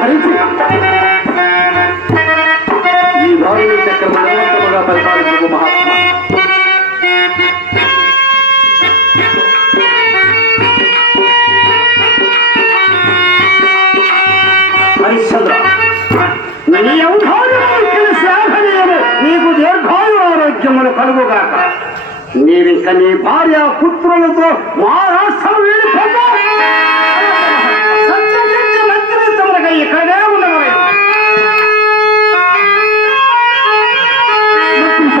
హరించి ఈ దారుణ చక్రం బలవంతముగా పరిపాలించు మహాత్మ. హరిశ్చంద్ర నీ నీకు దీర్ఘాయు ఆరోగ్యములు కలుగుగాక. నీవింక నీ భార్య పుత్రులతో మహారాష్ట్రం వీడిపోతావు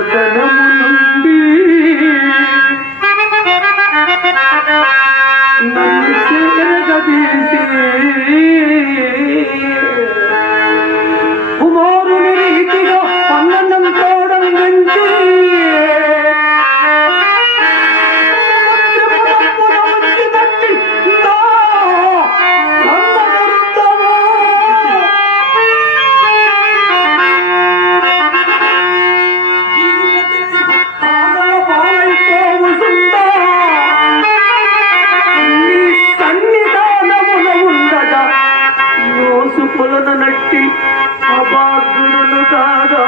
وسلم نمسك قديسي నట్టి అబాధుడును కాదా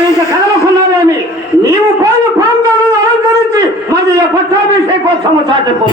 ఇంక కదలకున్నానేమి నీవు పోయి ప్రాంతాలను అలంకరించి మరి పట్టాభిషేకోత్సవం చాటిపో.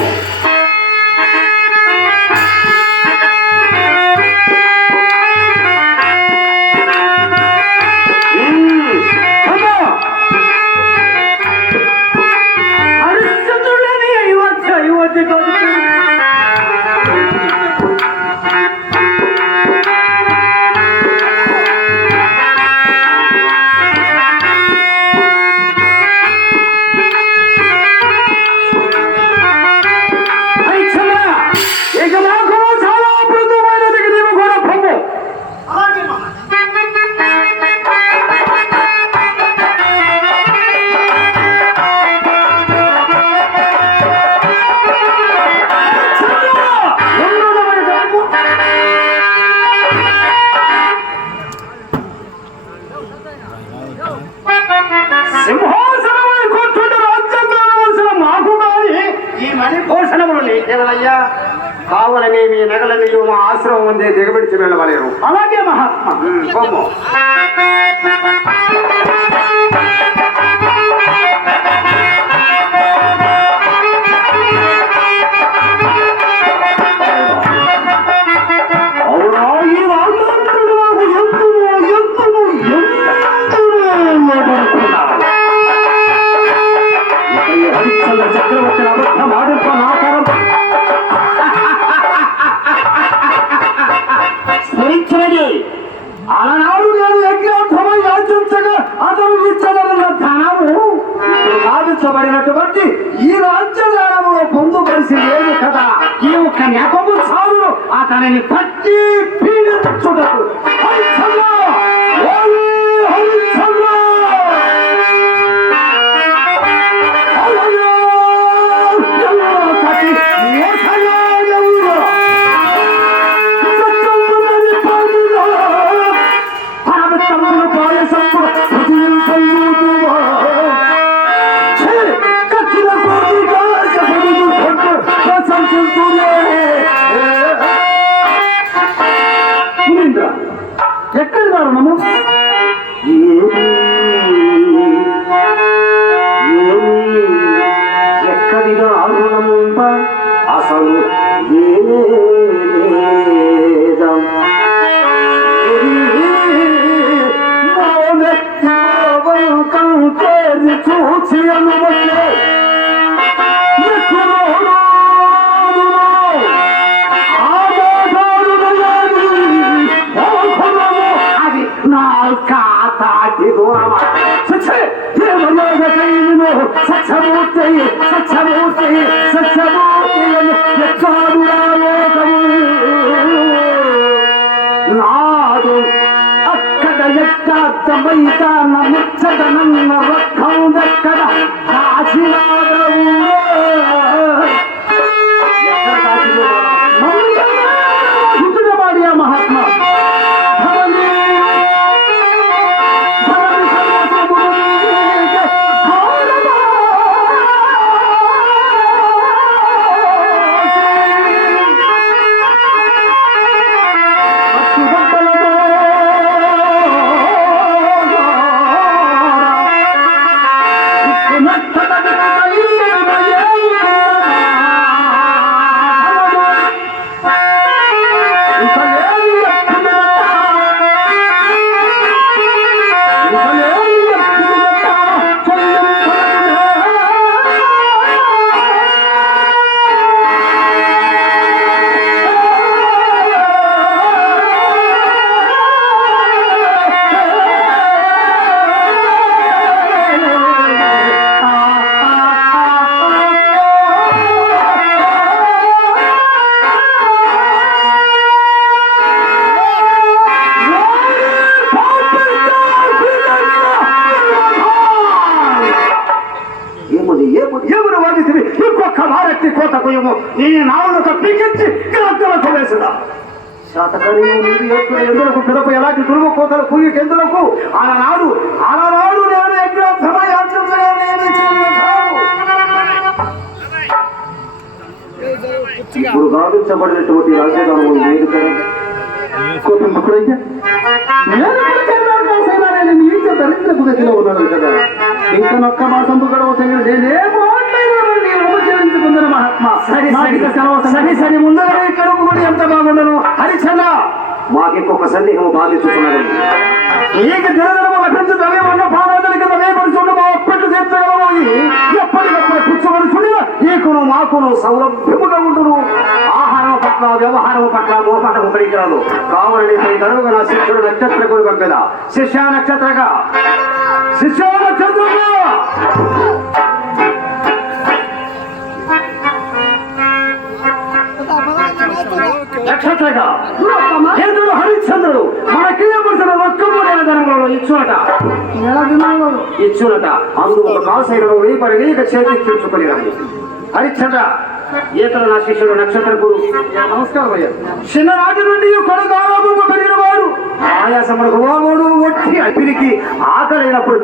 దేవలయ్యా కావులనే మీ నగలని మా ఆశ్రమం ఉంది దిగబెడిచి వెళ్ళవలేరు. అలాగే మహాత్మ. ఈ రాజ్య పొందుపరిచి లేదు కదా ఈ ఒక్క నెపము చాలు అతనిని పట్టి పీడించుటకు var mı? సత్యమూర్తి ఎచ్చాడు లోకము నాడు అక్కడ ఎక్కడమైత ముచ్చట రక్కం దక్కడ ఇంకొక వారెత్తి కోతకు ఏమో నీ నావులకు పీకెత్తి గ్రంథులకు వేసుదా ఎందులకు పిదప ఎలాంటి దుర్మ కోతలు కుయ్యి కెందులకు? ఆనాడు ఆనాడు నేను యజ్ఞోత్సవం యాచించగా నియమించిన ఇప్పుడు గావించబడినటువంటి రాజ్యాంగం లేదు కదా? కోపింపకుడయ్యా నేను ఉన్నాను కదా. ఇంకా నొక్క మాసం గడవ సంగతి నేనేమో సరే సరే. ముందుగా ఇక్కడ కూడా ఎంత బాగుండను హరిచంద్ర మాకు ఇంకొక సందేహం బాధిస్తున్నది నీకు దినదినము లభించుదవేమన్న భావాదలికి దవేపడుచుండు మా ఒప్పెట్టు తీర్చగలమోయి ఎప్పటికప్పుడు పుచ్చమని చూడిన నీకును మాకును సౌలభ్యముగా ఉండును. ఆహారం పట్ల వ్యవహారం పట్ల మోపటం పనికిరాదు కావులని పై తరువుగా నా శిష్యుడు నక్షత్ర శిష్య నక్షత్రగా శిష్య నక్షత్రగా నక్షత్రగా చంద్రుడు హరిశ్చంద్రుడు మన కియపడిన ఒక్కమూడైన ధనంలో ఇచ్చునట. ఇచ్చునట. అందు ఒక కాసైన పని వేయక చేతి తెచ్చుకొని హరిశ్చంద్ర ఈతల నా శిష్యుడు నక్షత్ర గురు నమస్కారం అయ్యా. చిన్ననాటి నుండి కొడుకు ఆరోగ్యంగా పెరిగిన వాడు. ఆయాసముడు వాడు ఒట్టి అపిరికి ఆకలైనప్పుడు